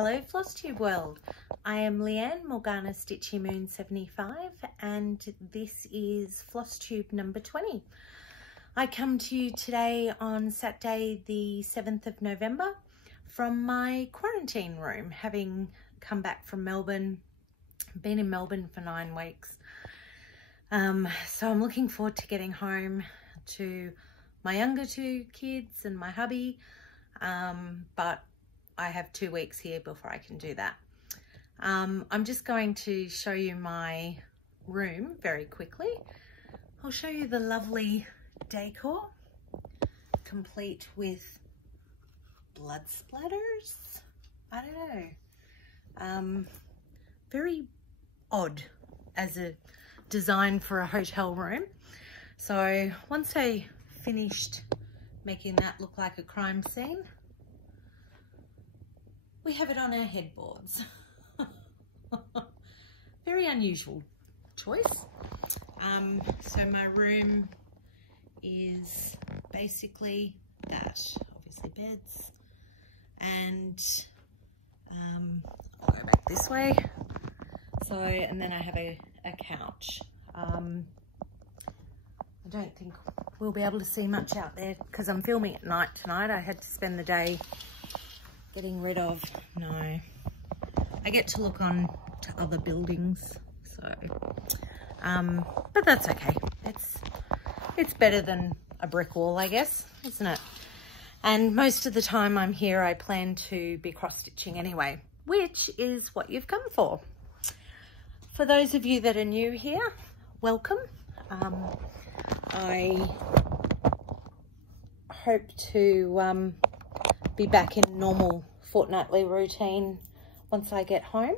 Hello Flosstube world, I am Leanne Morgana Stitchy Moon 75 and this is Flosstube number 20. I come to you today on Saturday the 7th of November from my quarantine room, having come back from Melbourne, been in Melbourne for 9 weeks. So I'm looking forward to getting home to my younger 2 kids and my hubby, but I have 2 weeks here before I can do that. I'm just going to show you my room very quickly. I'll show you the lovely decor, complete with blood splatters. I don't know. Very odd as a design for a hotel room. So once I finished making that look like a crime scene, we have it on our headboards. Very unusual choice. So my room is basically that, obviously beds, and I'll go back this way. So, and then I have a couch. I don't think we'll be able to see much out there because I'm filming at night tonight. I had to spend the day getting rid of, no, I get to look on to other buildings, so but that's okay. It's better than a brick wall, I guess, isn't it? And most of the time I'm here, I plan to be cross stitching anyway, which is what you've come for. For those of you that are new here, welcome. I hope to be back in normal fortnightly routine once I get home.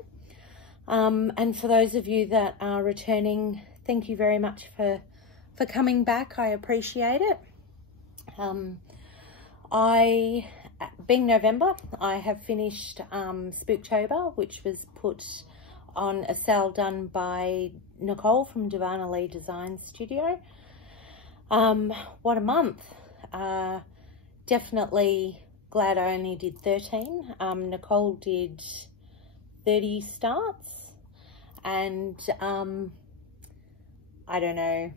And for those of you that are returning, thank you very much for coming back. I appreciate it. Being November, I have finished Spooktober, which was put on a sale done by Nicole from Darvanalee Design Studio. What a month. Definitely glad I only did 13. Nicole did 30 starts, and I don't know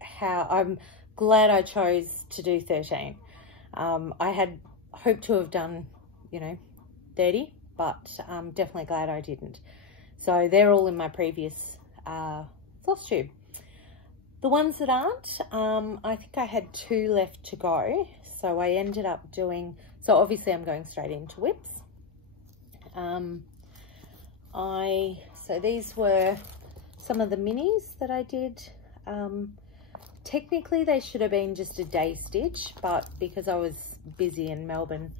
how. I'm glad I chose to do 13. I had hoped to have done, 30, but I'm definitely glad I didn't. So they're all in my previous Flosstube. The ones that aren't, I think I had 2 left to go. So I ended up doing, so obviously I'm going straight into whips. So these were some of the minis that I did. Technically they should have been just a day stitch, but because I was busy in Melbourne,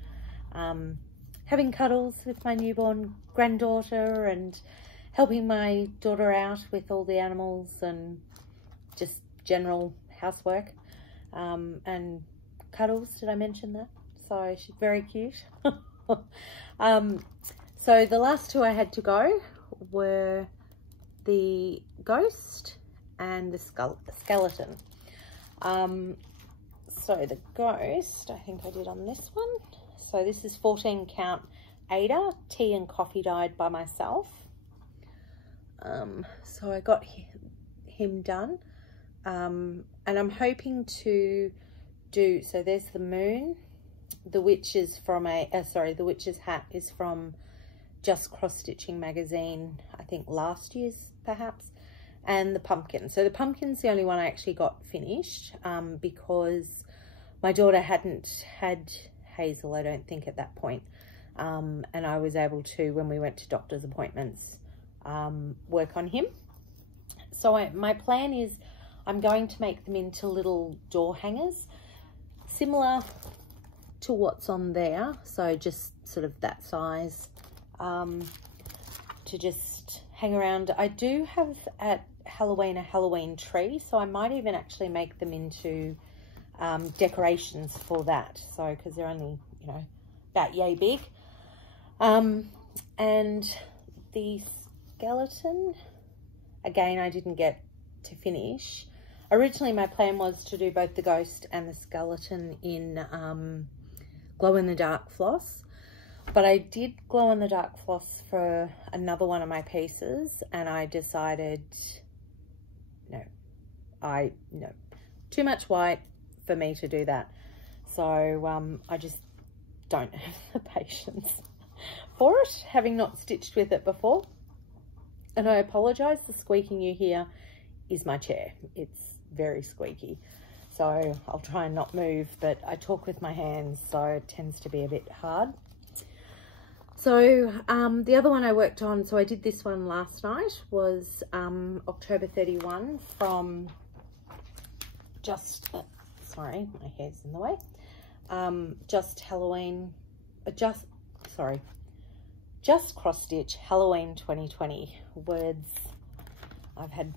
having cuddles with my newborn granddaughter and helping my daughter out with all the animals and just general housework, and cuddles, did I mention that? So she's very cute. So the last 2 I had to go were the ghost and the skeleton. So the ghost, I think I did on this one. So this is 14 count Ada, tea and coffee dyed by myself. So I got him done. And I'm hoping to do, so there's the moon, the witch is from the witch's hat is from Just Cross Stitching magazine, I think last year's perhaps, and the pumpkin. So the pumpkin's the only one I actually got finished, because my daughter hadn't had Hazel, I don't think, at that point. And I was able to, when we went to doctor's appointments, work on him. So my plan is I'm going to make them into little door hangers, similar to what's on there. So just sort of that size, to just hang around. I do have at Halloween a Halloween tree, so I might even actually make them into decorations for that. So, because they're only, about yay big. And the skeleton, again, I didn't get to finish. Originally my plan was to do both the ghost and the skeleton in glow in the dark floss. But I did glow in the dark floss for another one of my pieces, and I decided, no, too much white for me to do that. So I just don't have the patience for it, having not stitched with it before. And I apologise, the squeaking you hear is my chair. It's very squeaky. So I'll try and not move, but I talk with my hands, so it tends to be a bit hard. So the other one I worked on, so I did this one last night, was October 31 from just, sorry, my hair's in the way, just cross stitch Halloween 2020 words. I've had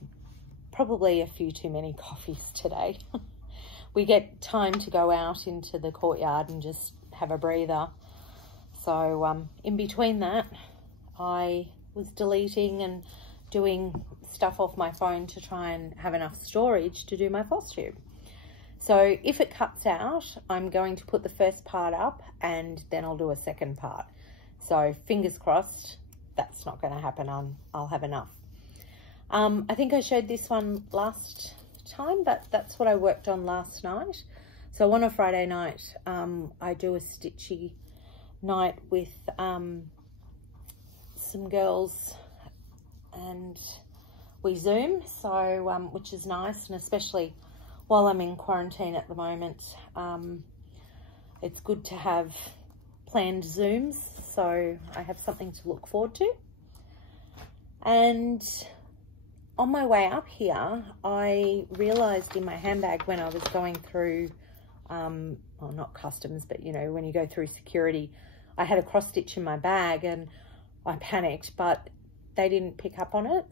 probably a few too many coffees today. We get time to go out into the courtyard and just have a breather. So in between that, I was deleting and doing stuff off my phone to try and have enough storage to do my Flosstube. So if it cuts out, I'm going to put the first part up and then I'll do a second part. So fingers crossed, that's not going to happen. I'll have enough. I think I showed this one last time, but that's what I worked on last night. So on a Friday night, I do a stitchy night with some girls, and we Zoom, so which is nice, and especially while I'm in quarantine at the moment, it's good to have planned Zooms, so I have something to look forward to. And on my way up here, I realised in my handbag when I was going through, well, not customs, but you know, when you go through security, I had a cross stitch in my bag and I panicked, but they didn't pick up on it.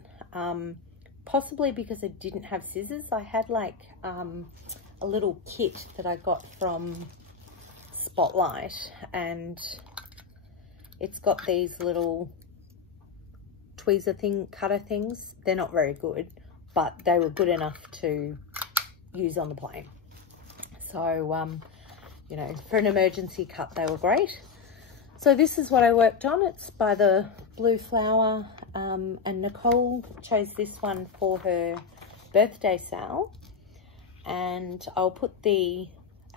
Possibly because I didn't have scissors. I had like a little kit that I got from Spotlight, and it's got these little tweezer cutter things. They're not very good, but they were good enough to use on the plane. So, you know, for an emergency cut, they were great. So this is what I worked on. It's by the Blue Flower, and Nicole chose this one for her birthday sale, and I'll put the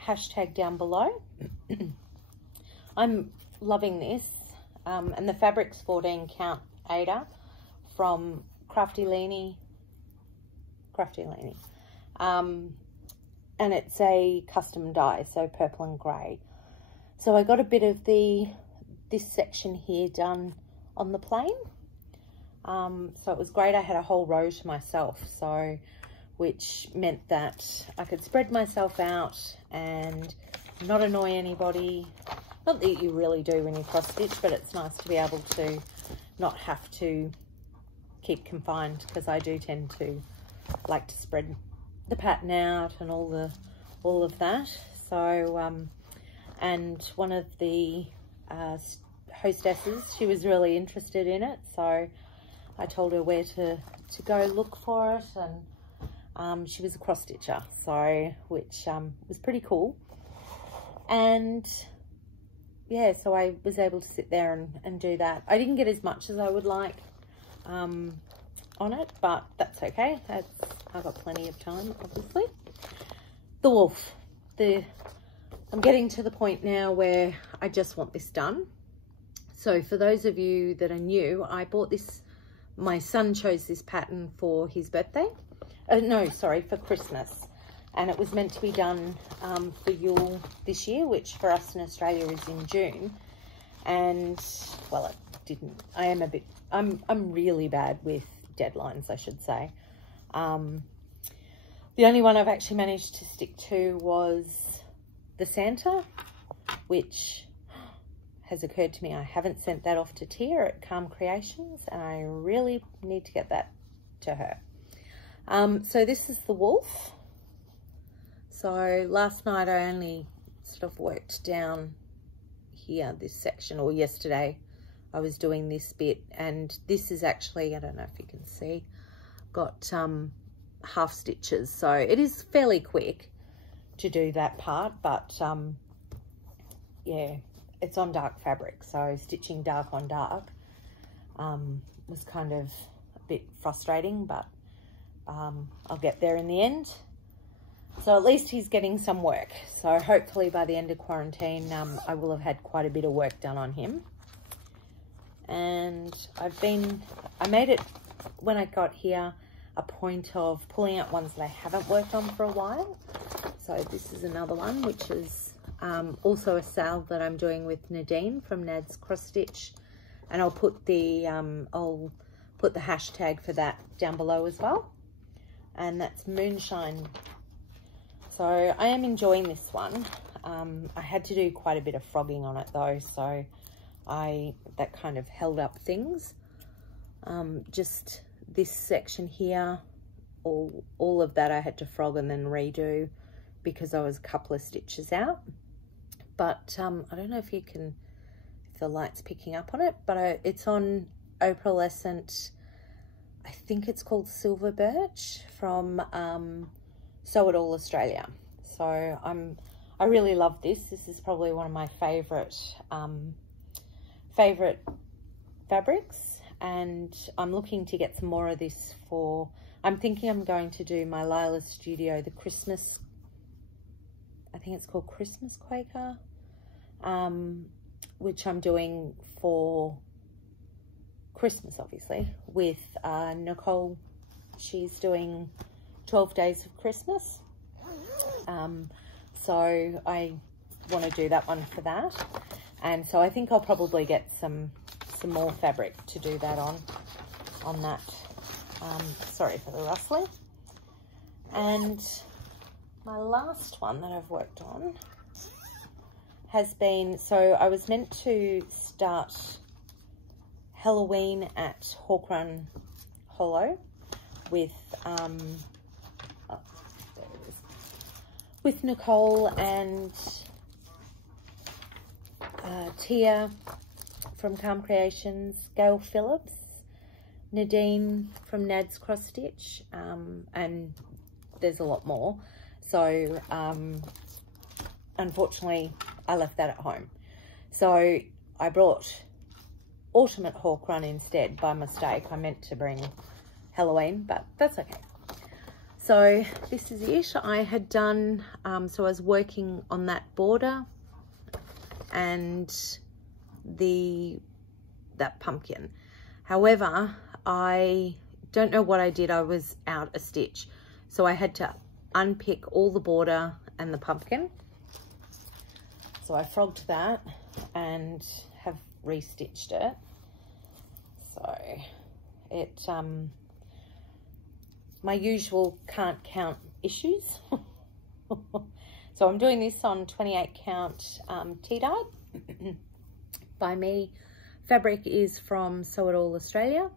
hashtag down below. I'm loving this, and the fabric's 14 count Ada from Crafty Leanie, and it's a custom dye, so purple and grey. So I got a bit of this section here done on the plane, so it was great. I had a whole row to myself, so which meant that I could spread myself out and not annoy anybody. Not that you really do when you cross stitch, but it's nice to be able to not have to keep confined, because I do tend to like to spread the pattern out and all of that. So and one of the hostesses, she was really interested in it, so I told her where to go look for it, and she was a cross stitcher, so which was pretty cool. And yeah, so I was able to sit there and do that. I didn't get as much as I would like on it, but that's okay. I've got plenty of time, obviously. The wolf. I'm getting to the point now where I just want this done. So for those of you that are new, I bought this, my son chose this pattern for his birthday. No, sorry, for Christmas. And it was meant to be done for Yule this year, which for us in Australia is in June. And, well, it didn't. I'm really bad with deadlines, I should say. The only one I've actually managed to stick to was the Santa, which has occurred to me I haven't sent that off to Tia at Calm Creations, and I really need to get that to her. So this is the wolf. So last night I only sort of worked down here, this section, or yesterday I was doing this bit, and this is actually, I don't know if you can see, got half stitches, so it is fairly quick to do that part, but yeah, it's on dark fabric, so stitching dark on dark was kind of a bit frustrating, but I'll get there in the end. So at least he's getting some work. So hopefully by the end of quarantine, I will have had quite a bit of work done on him. And I made it, when I got here, a point of pulling out ones that I haven't worked on for a while. So this is another one, which is also a sale that I'm doing with Nadine from Nad's Cross Stitch. And I'll put the hashtag for that down below as well. And that's Moonshine. So I am enjoying this one. I had to do quite a bit of frogging on it though, so that kind of held up things. Just this section here, all of that I had to frog and then redo because I was a couple of stitches out. But I don't know if the light's picking up on it, but it's on opalescent, I think it's called Silver Birch from Sew It All Australia. So I really love this. This is probably one of my favorite fabrics, and I'm looking to get some more of this for, I'm thinking I'm going to do my Lila's Studio, the Christmas, I think it's called Christmas Quaker, which I'm doing for Christmas, obviously, with Nicole. She's doing 12 Days of Christmas. So I want to do that one for that. And so I think I'll probably get some more fabric to do that on that. Sorry for the rustling. And my last one that I've worked on has been, so I was meant to start Halloween at Hawk Run Hollow with Nicole and Tia from Calm Creations, Gail Phillips, Nadine from Nad's Cross Stitch, and there's a lot more. So unfortunately I left that at home. So I brought Ultimate Hawk Run instead by mistake. I meant to bring Halloween, but that's okay. So this is it. I had done, so I was working on that border and that pumpkin. However, I don't know what I did. I was out a stitch. So I had to unpick all the border and the pumpkin. So I frogged that and have restitched it. So it, my usual can't count issues. So I'm doing this on 28 count tea dye by me. Fabric is from Sew It All Australia.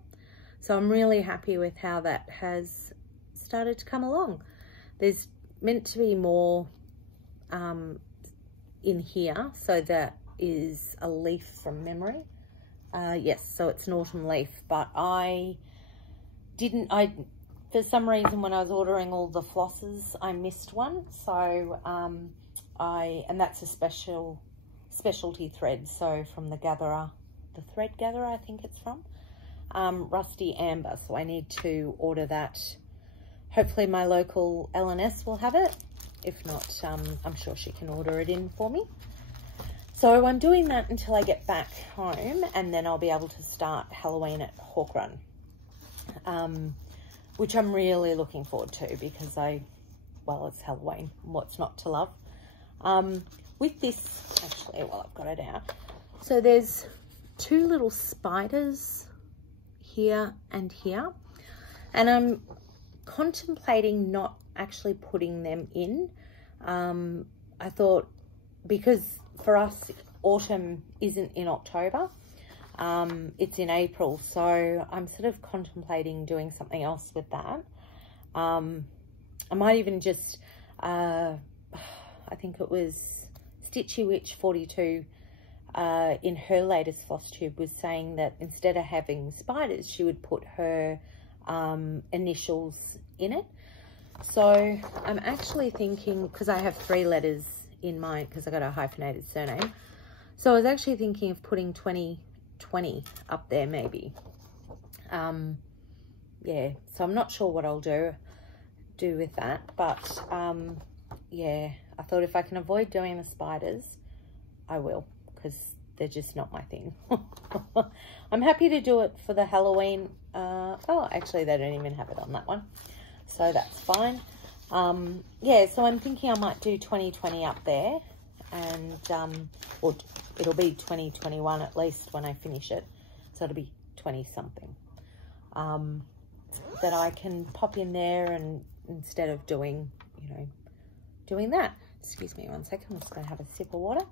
So I'm really happy with how that has started to come along. There's meant to be more in here. So that is a leaf from memory. Yes, so it's an autumn leaf, but for some reason when I was ordering all the flosses, I missed one. So and that's a specialty thread. So from the gatherer, the thread gatherer, I think it's from, Rusty Amber. So I need to order that. Hopefully my local L&S will have it. If not, I'm sure she can order it in for me. So I'm doing that until I get back home, and then I'll be able to start Halloween at Hawk Run, which I'm really looking forward to because well, it's Halloween. What's not to love? With this, actually, well, I've got it out. So there's two little spiders here and here, and I'm contemplating not actually putting them in. I thought, because for us autumn isn't in October, it's in April, so I'm sort of contemplating doing something else with that. I might even just I think it was Stitchy Witch 42 in her latest Flosstube was saying that instead of having spiders, she would put her initials in it. So I'm actually thinking, because I have 3 letters in mine, because I got a hyphenated surname, So I was actually thinking of putting 2020 up there maybe. Yeah, so I'm not sure what I'll do with that, but yeah, I thought if I can avoid doing the spiders, I will, because they're just not my thing. I'm happy to do it for the Halloween. Oh, actually, they don't even have it on that one, so that's fine. Yeah, so I'm thinking I might do 2020 up there, and or it'll be 2021 at least when I finish it, so it'll be 20 something. That I can pop in there, and instead of doing, you know, doing that. Excuse me 1 second, I'm just going to have a sip of water.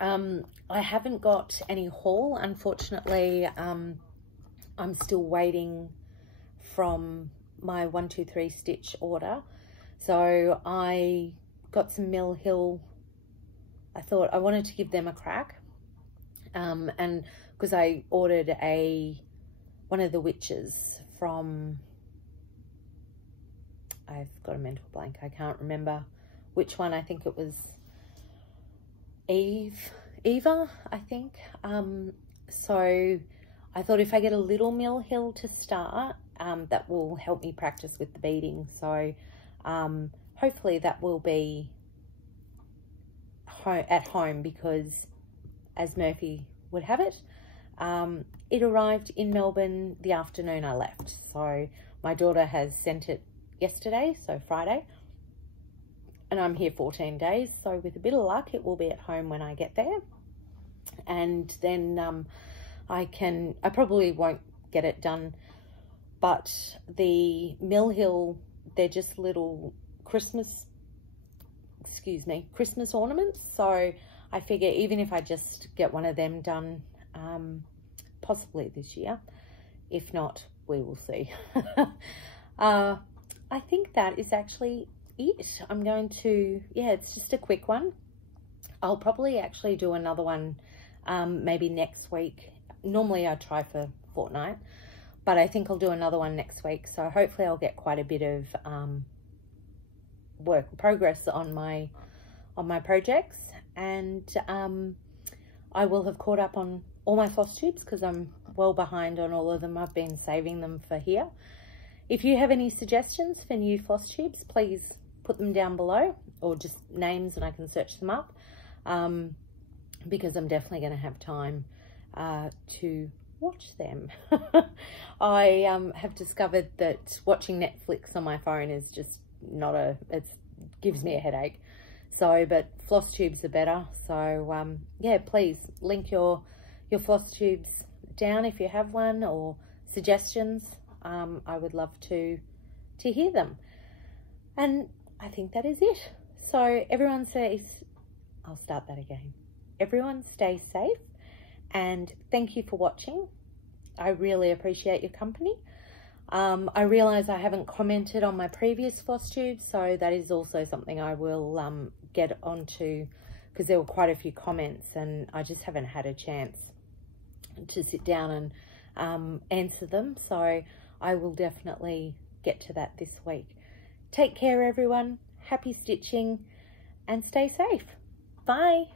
I haven't got any haul, unfortunately. I'm still waiting from my 1, 2, 3 stitch order. So I got some Mill Hill. I thought I wanted to give them a crack. And because I ordered one of the witches from, I've got a mental blank, I can't remember which one. I think it was Eva, I think. So I thought if I get a little Mill Hill to start, that will help me practice with the beading. So hopefully that will be at home, because as Murphy would have it, it arrived in Melbourne the afternoon I left. So my daughter has sent it yesterday, so Friday, and I'm here 14 days. So with a bit of luck, it will be at home when I get there. And then I probably won't get it done, but the Mill Hill, they're just little Christmas ornaments. So I figure even if I just get one of them done, possibly this year, if not, we will see. I think that is actually it. I'm going to, yeah, it's just a quick one. I'll probably actually do another one maybe next week. Normally I try for fortnight, but I think I'll do another one next week. So hopefully I'll get quite a bit of progress on my projects, and I will have caught up on all my Flosstubes, because I'm well behind on all of them. I've been saving them for here. If you have any suggestions for new Flosstubes, please put them down below, or just names and I can search them up, because I'm definitely going to have time to watch them. I have discovered that watching Netflix on my phone is just not it gives me a headache. So, but Flosstubes are better. So, yeah, please link your Flosstubes down if you have one, or suggestions. I would love to hear them. And I think that is it. So everyone I'll start that again. Everyone stay safe, and thank you for watching. I really appreciate your company. I realize I haven't commented on my previous Flosstubes, so that is also something I will get onto, because there were quite a few comments and I just haven't had a chance to sit down and answer them. So I will definitely get to that this week. Take care, everyone. Happy stitching and stay safe. Bye.